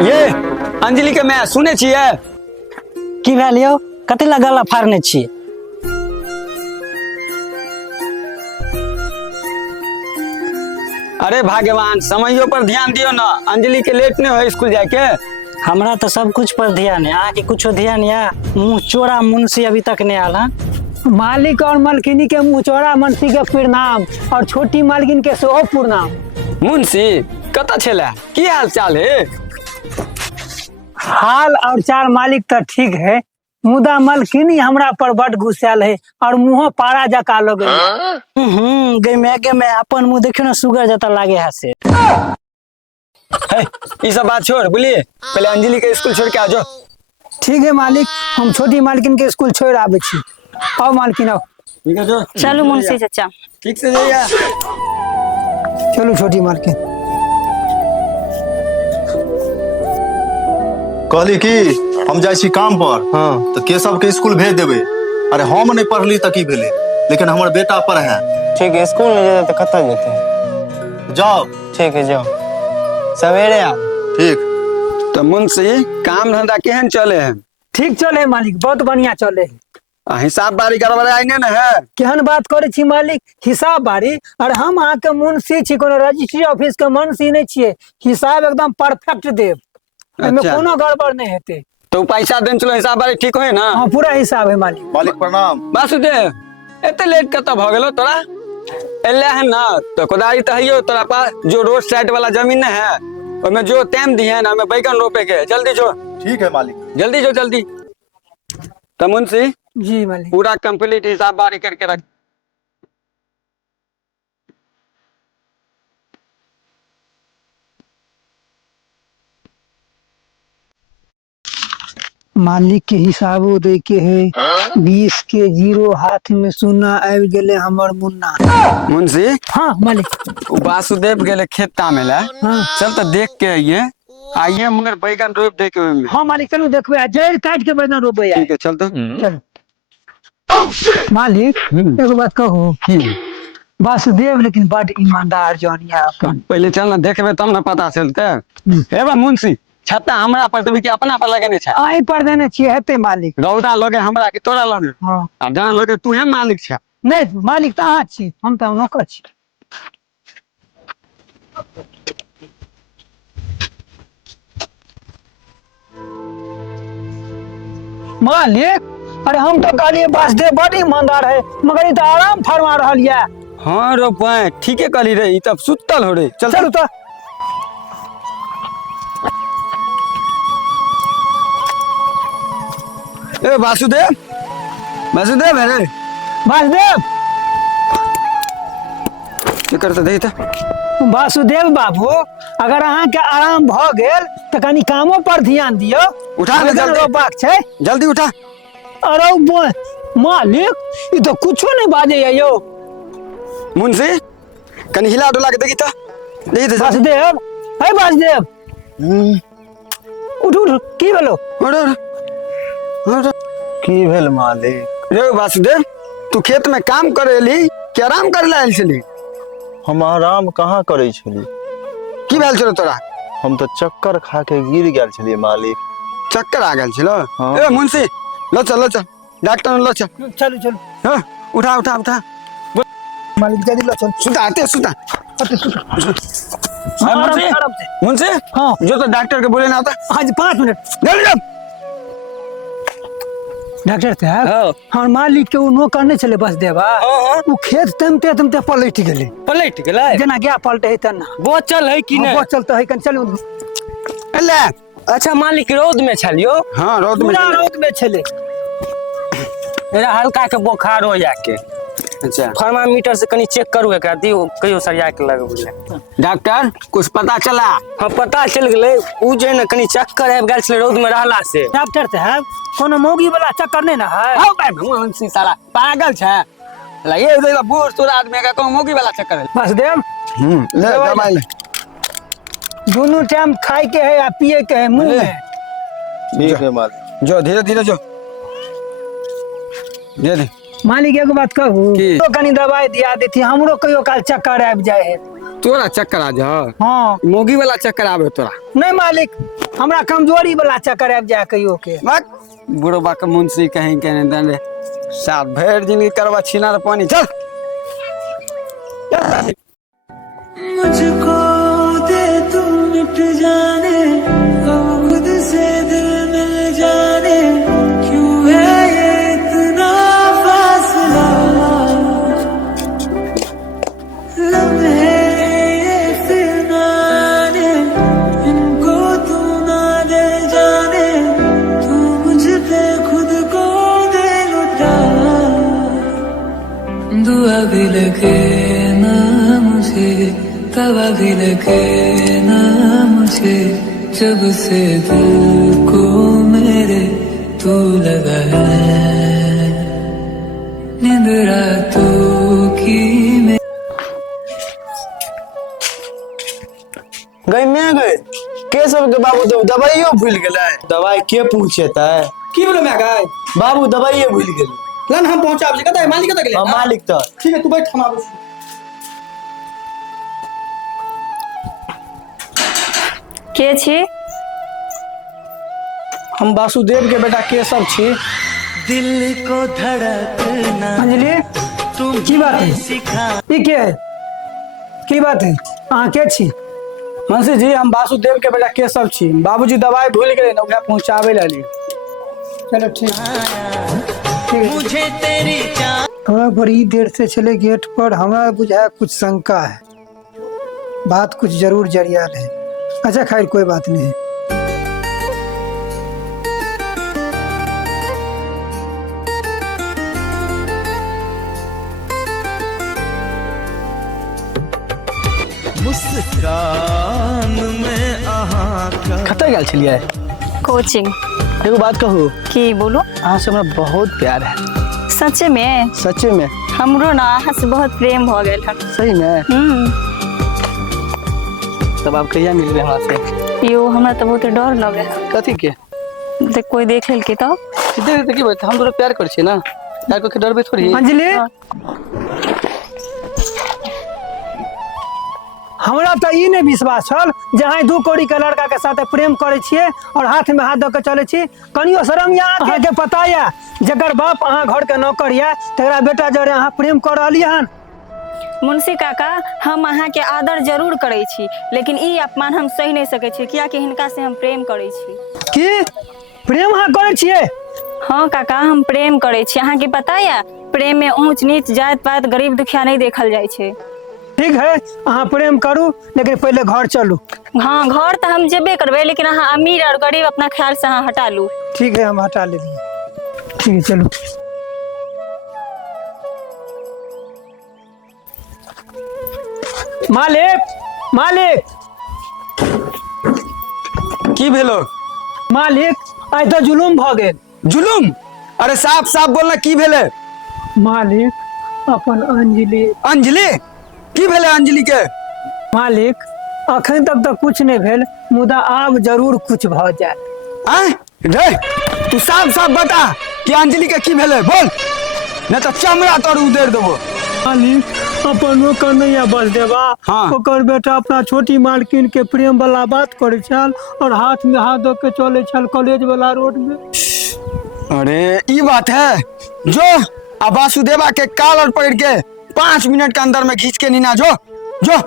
ये अंजलि के मैं सुने छिए की भेल यौ कते ला गला फाड़ने छी। अरे भगवान समयो पर ध्यान दियो ना, अंजलि के लेट नहीं हो स्कूल जाके। हमरा तो सब कुछ पर ध्यान है, आके कुछो ध्यान या मुंह चोरा मुंशी अभी तक नहीं आला। मालिक और मलकिनी के मुचौरा मुंशी के प्रणाम और छोटी मालकिन के सेहो प्रणाम। मुंशी कत छेला, की हाल चाल है? हाल और चाल मालिक तो ठीक है, मुदा मलकिनी हमरा पर बड़ गुस्साल है और मुंह पारा जका लगे। गे मैं अपन मुंह देखियो ना सुगर जता लागे है से। ये सब बात छोड़, बोलिए पहले अंजलि के स्कूल छोड़ के आ जाओ। ठीक है मालिक, हम छोटी मालकिन के स्कूल छोड़ आवे छी। आओ मालकिन आओ। ठीक है जो चलो मुंशी चाचा। ठीक से जाइए। चलो छोटी मालकिन। कहली कि हम जाइ छी काम पर, हाँ तो केशव के स्कूल भेज देवे। अरे हम नहीं पढ़ली तो की भेले, लेकिन हमारे बेटा पढ़ है। ठीक है, स्कूल नहीं जाते तो कत्ता जेते? जाओ। ठीक है जाओ, सवेरे आओ। ठीक। तो मुंशी काम धंधा केहन चले हैं? ठीक चले मालिक, बहुत बढ़िया चले। हिसाब बारी गड़बड़ आइने न है? केहन बात करे छी मालिक, हिसाब बारी? और हम अहाँ के मुंशी छी, कोनो रजिस्ट्री ऑफिस के मुंशी नहीं छिए। हिसाब एकदम परफेक्ट देव, एमे अच्छा। कोनो गड़बड़ नहीं हेते। तो पैसा देन चलो, हिसाब बारी ठीक होए ना? हाँ पूरा हिसाब है मालिक। मालिक प्रणाम। वासुदेव एते लेट कत भ गेलो तोरा? एले है ना तो कोदारी तो हइयो तोरा पास, जो रोड साइड वाला जमीन है ओमे जो टाइम दिए ना, हमें बैगन रोपे के, जल्दी जो। ठीक है मालिक। जल्दी जो जल्दी। तो मुंशी जी मालिक। पूरा कंप्लीट हिसाब बारी करके रख। मालिक के हिसाबो दे के है। 20 के जीरो हाथ में सोना आबि गेले हमर मुन्ना। मुंशी हाँ मालिक। वासुदेव गेले खेत काम ला। हाँ। चल तो देख के आइए मगर बैगन रोप दे के ओमे। हाँ मालिक चलो देखबे, जड़ काट के बैगन रोपे। ठीक है चल तो। चलो मालिक एगो बात कहो, वासुदेव लेकिन बड़ ईमानदार जानिया अपन। पहले चल ना देखबे तब ना पता चलते। हे बा मुंशी छत्ता हमरा पर देबे कि अपना पर लगेने छै? आई पर देने छिए हेते मालिक। रौदा लगे हमरा कि तोरा लगे? हाँ। आ जान लगे तू है मालिक छै? नहीं मालिक तो अहाँ छी, हम तो नौकर छी। मालिक अरे हम तो कहलिए वासुदेव बड़ ईमानदार है, मगर ये तो आराम फरमा रहल है। हाँ रो पाए ठीके कहली रे, ई तब सुतल हो रे। चल चलू तो। ए वासुदेव, वासुदेव है रे। वासुदेव की करते दे त? वासुदेव बाबू अगर अहाँ के आराम भ गेल तो कनी कामों पर ध्यान दियो। उठा ले जल्दी। रोपाक छै। जल्दी उठा। अरे मालिक ये तो कुछो नहीं बाजे है यो। मुंशी कनी हिला डुला के देखी त। देखी त वासुदेव, हे वासुदेव उठ उठ, की भेलो? की भेल मालिक? रे वासुदेव तू खेत में काम करेली कि आराम करे आयल छली? हम आराम कहाँ करे छली, की भेल छलो तोरा? हम तो चक्कर खा के गिर गेल छली मालिक। चक्कर आ गेल छलो? हाँ। ए मुंशी लो चल डॉक्टर लो चल। चलो चलो हाँ, उठा उठा उठा। मालिक जल्दी लो चल। सुता आते सुता। आराम से, आराम से। मुंशी हाँ। जो तो डॉक्टर के बोले ना आता। हाँ जी 5 मिनट। जल्दी जल्दी। डॉक्टर साहब हाँ। हमर मालिक के उ नौकर नहीं चले वासुदेव, हाँ। उ खेत तमते तमते पलट गेले। पलट गेलै? जना गया पलटे है तना। बोचल है कि नहीं? वो चलता है कन चलो। ले। अच्छा मालिक रौद में छलियो? हाँ रोड में। पूरा रोड में चले। मेरा हल्का के बुखार हो जाके, अच्छा थर्मामीटर से कनी चेक करू एकरा, दियो कहियो सरिया के लगबे। डॉक्टर कुछ पता चला? हाँ पता चल गेलै, उ जे न कनी चक्कर आबि गेल छलै रौद में रहला से। डॉक्टर साहब कोनो मौगी वाला चक्कर नहीं ना है? आओ भाई भगवान सी साला पागल छै। ला ये देखला बूढ़ सूढ़ आदमी का कोनो मौगी वाला चक्कर है। वासुदेव ले दवाई ले। दोनों टाइम खाए के है या पिए के है मुंह में। ठीक है मालिक। जो धीरे धीरे जो दे दे। मालिक एगो बात कहू, की? तो कनी दवाई दिया देती, हमरो कहियो काल चक्कर आबि जाए है। तोरा चक्कर आ जा हाँ मोगी वाला चक्कर आवे तोरा। नहीं मालिक, हमरा कमजोरी वाला चक्कर आबि जाए कहियो के। बक बुढ़ो बा के मुंशी कहीं के नहीं दंडे साथ भर जिंदगी करवा छीना रे पानी चल। मुझको दे तू मिट जाने, हम खुद से दिल मिल जाने, क्यों है ये इतना फासला, लम्हे ये फिर ना आने, इनको तू ना दे जाने, तू मुझ पे खुद को दे लुटा, दुआ भी लगे ना मुझे, तवा भी लगे ना मुझे, जब से दिल को मेरे तू लगा है, नींद रातों की में गई मैं गए के सब के बाबू तो दवाइयो भूल गेलै। दवाई के पूछे है की बोले मैं गए बाबू दवाइये भूल गेल। लन हम पहुंचाब जे कतय मालिक कतय गेलै। मालिक तो ठीक है तू बैठ हम आबै छी। के छी? हम वासुदेव के बेटा केशव छी। दिल को धड़कना अंजलि तुम की बात है? सिखा, ई के है? की बात है? अहाँ के छी? मुंशी जी हम वासुदेव के बेटा केशव छी। बाबूजी दवाई भूल गेलै न ओकरा पहुंचाबै लाली। चलो ठीक मुझे तेरी चाह हमरा बड़ी देर से चले गेट पर, हमरा बुझाया कुछ शंका है, बात कुछ जरूर जरियाल है। अच्छा खैर कोई बात नहीं। मुस्कान में आहा का कतय गेल छलियै? कोचिंग। एगो बात कहू, की बोलो? अहाँ से हमरा बहुत प्यार है। सच में? सच्चे में? हमरो ना अहाँ से बहुत प्रेम भ गेल हन। सही में? तब आप कहिया मिलबे हमरा से? यो हमरा तो बहुत डर लगे। कथी के? देख कोई देख लेल के तो? सीधे सीधे की बात, हम तोरा प्यार कर छी ना, प्यार को के डरबे थोड़ी। अंजलि हमरा तो ई नहीं विश्वास छल जे अहाँ दू कौड़ी के लड़का के साथ प्रेम करे छिए और हाथ में हाथ दे के चले छी। कनियो शरम या अहाँ के पता या जकर बाप अहाँ घर के नौकर या तेरा बेटा जरे अहाँ प्रेम कर रहलिए हन। मुंशी काका हम अहाँ के आदर जरूर करे छी, लेकिन ई अपमान हम सही नहीं सके छी, किया कि हिनका से हम प्रेम करे छी। की प्रेम अहाँ करे छिए? हाँ काका हम प्रेम करे छी। अहाँ के पता या प्रेम में ऊंच नीच जात पात गरीब दुखिया नहीं देखल जाय छे। ठीक है अहाँ प्रेम करू, लेकिन पहले घर चलू। हाँ घर तो हम जेबे करबे, लेकिन अहाँ अमीर और गरीब अपना ख्याल से अहाँ हटा लू। ठीक है हम हटा ले लिए। ठीक है चलो। मालिक मालिक की भेलो? मालिक आज तो जुलूम भ गेल। जुलुम? अरे साफ साफ बोलना की भेले? मालिक अपन अंजलि। अंजलि? की भेले अंजलि के? मालिक अखन तक तो कुछ नहीं भेल, मुदा आब जरूर कुछ भ जाए। आय रे तू साफ साफ बता कि अंजलि के की भेले, बोल नहीं तो चमड़ा तोड़ उधेड़ देबो। मालिक अपन ओकर नैया बस देवा। हाँ। ओकर बेटा अपना छोटी मालकिन के प्रेम वाला बात करे छल और हाथ में हाथ दे के चले छल कॉलेज वाला रोड में। अरे ई बात है, जो अब वासुदेवा के कॉलर पकड़ के 5 मिनट के अंदर में खींच के नीना जो जो।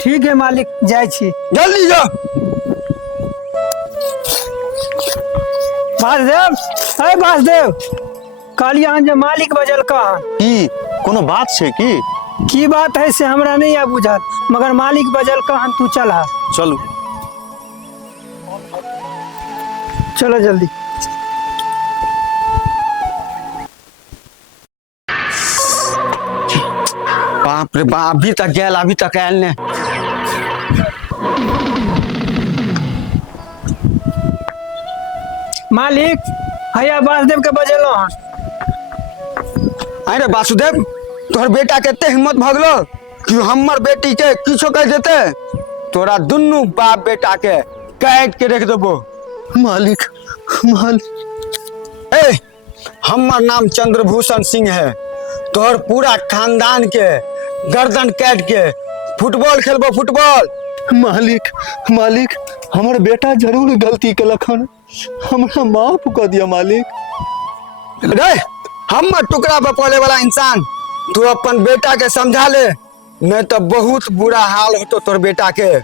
ठीक है मालिक जाय छी। जल्दी जो। वासुदेव अरे वासुदेव कहलिए जे मालिक बजल कहाँ? की कोनो बात छै की बात है से हमरा नहीं आ बुझल, मगर मालिक बजल कहाँ तू चला। चलू। चलो जल्दी। बाप रे बाप, अभी तक गया अभी तक आयल ने। मालिक हैया वासुदेव के बजेलो हन। अरे वासुदेव तोहर बेटा के एते हिम्मत भगलो कि हमर बेटी के किछो कह देते? तोरा दुनू बाप बेटा के काट के रख देबो। मालिक मालिक ए हमर नाम चंद्रभूषण सिंह है, तोहर पूरा खानदान के गर्दन काट के फुटबॉल खेलबो फुटबॉल। मालिक मालिक हमर बेटा जरूर गलती केलक हन, हमरा माफ कर दिया मालिक। रे हम टुकड़ा पे पड़े वाला इंसान, तू अपन बेटा के समझा ले, नहीं तो बहुत बुरा हाल होतो तोर बेटा के,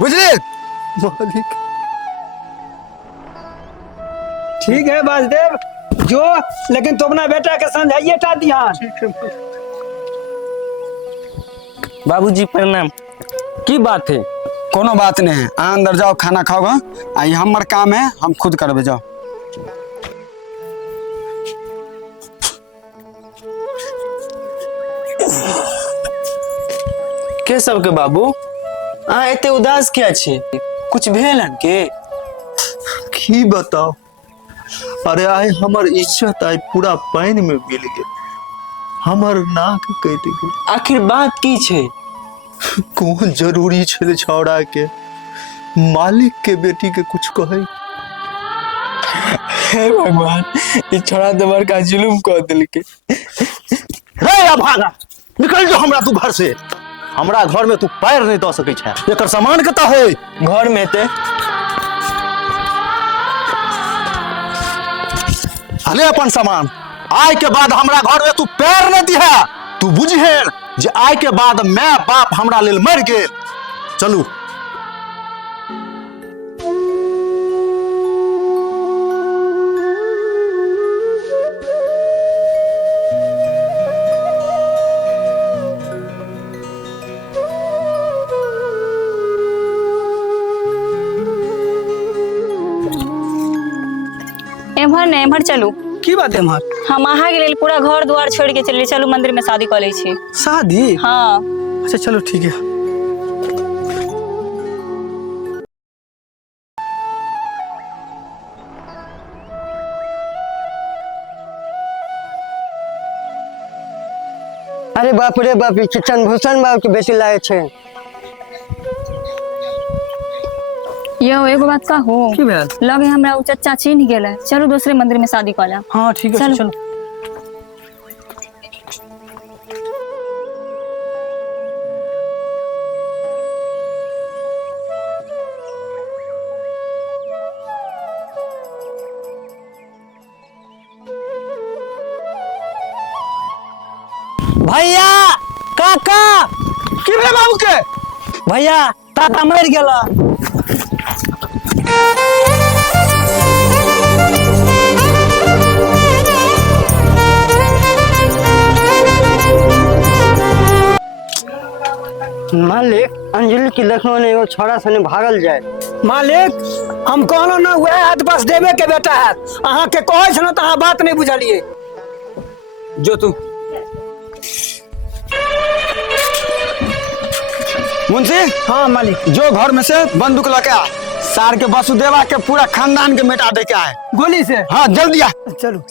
बुझली? मालिक ठीक है वासुदेव जो, लेकिन तू अपना बेटा के समझाइए टा दिया। बाबूजी प्रणाम। की बात है? कोनो बात नहीं है, आ अंदर जाओ खाना खाओगा, आई हमर काम है हम खुद करबे, जाओ। के सबके बाबू अहाँ एते उदास किया छी? कुछ भेल हन के? की बताओ, अरे आय हमर इज्जत आय पूरा पानी में मिल गेल, हमर नाक कटि गेल। आखिर बात की छे? कौन जरूरी छे छौड़ा के, मालिक के बेटी के कुछ कहे। हे भगवान, ई छोड़ा तो बड़का जुलुम कर दिलके। रे अभागा, निकल जो हमरा तू घर से, हमरा घर में तू पैर नहीं दो सकै छै। एकर सामान कता है? घर में ते हले अपन सामान, आय के बाद हमरा घर में तू पैर नहीं दिहा। तू बुझहेर जे आय के बाद मैं बाप हमरा लेल मर गेल। चलू। एम्हर ने एम्हर चलू। की बात है मार? हम अहाँ के लेल पूरा घर द्वार छोड़ के चलिए, चलू मंदिर में शादी कर ले छी। शादी? हाँ अच्छा चलो ठीक है। अरे बाप रे बाप, चंद्रभूषण बाबू के बेटी लागे छे। यो एगो बात कहू, की भेल? लगे हमरा उ चच्चा चिन्ह गेल है, चलू दूसरे मंदिर में शादी कर लेब। हाँ ठीक है चलो। चलो। भैया काका, की भेल बाबू के? भैया काका मर गेला। मालिक अंजलि की लखनऊ ने एगो छोड़ा सने भागल जाए। मालिक हम कहलो ना, वह हाथ बस देवे के बेटा है, अहाँ के कहे छलो तो अहाँ बात नहीं बुझलिए। जो तू मुंशी, हाँ मालिक। जो घर में से बंदूक लेके आ, सार के वसुदेवा के पूरा खानदान के मिटा दे के आए। गोली से? हाँ जल्दी आ। चलो।